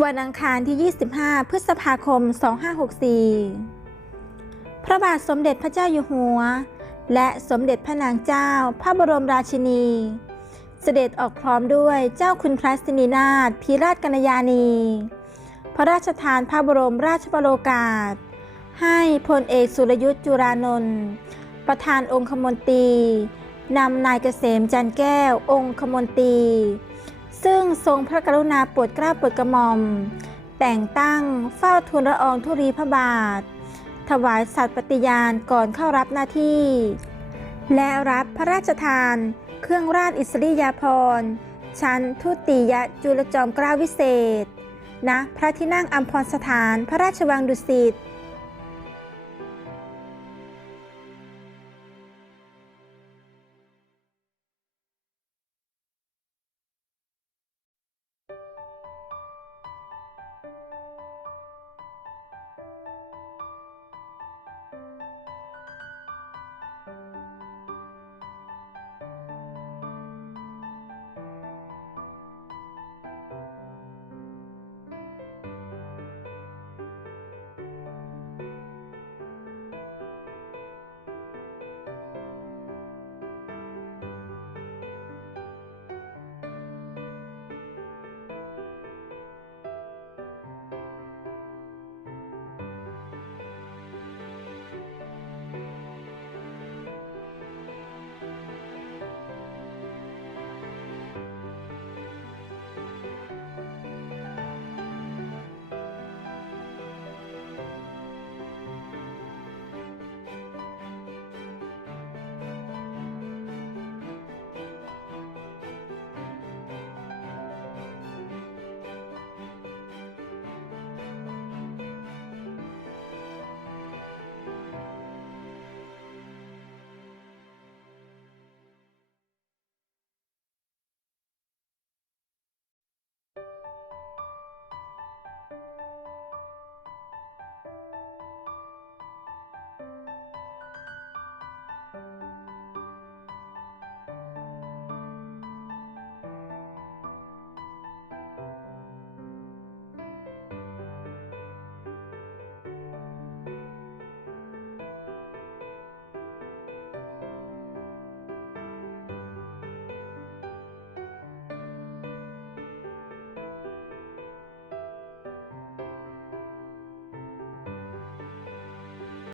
วันอังคารที่ 25 พฤษภาคม 2564 พระบาทสมเด็จพระเจ้าอยู่หัว และสมเด็จพระนางเจ้า พระบรมราชินี เสด็จออกพร้อมด้วยเจ้าคุณพระสินีนาถพิราชกัญญาณี พระราชทานพระบรมราชโองการให้พลเอกสุรยุทธ์จุรานนท์ประธานองคมนตรีนำนายเกษมจันแก้วองคมนตรี ซึ่งทรงพระกรุณาโปรดเกล้าโปรดกระหม่อม แต่งตั้งเฝ้าทูลละอองธุรีพระบาท ถวายสัตย์ปฏิญาณก่อนเข้ารับหน้าที่ และรับพระราชทาน เครื่องราชอิสริยาภรณ์ ชั้นทุติยจุลจอมเกล้าวิเศษณพระที่นั่งอัมพรสถานพระราชวังดุสิต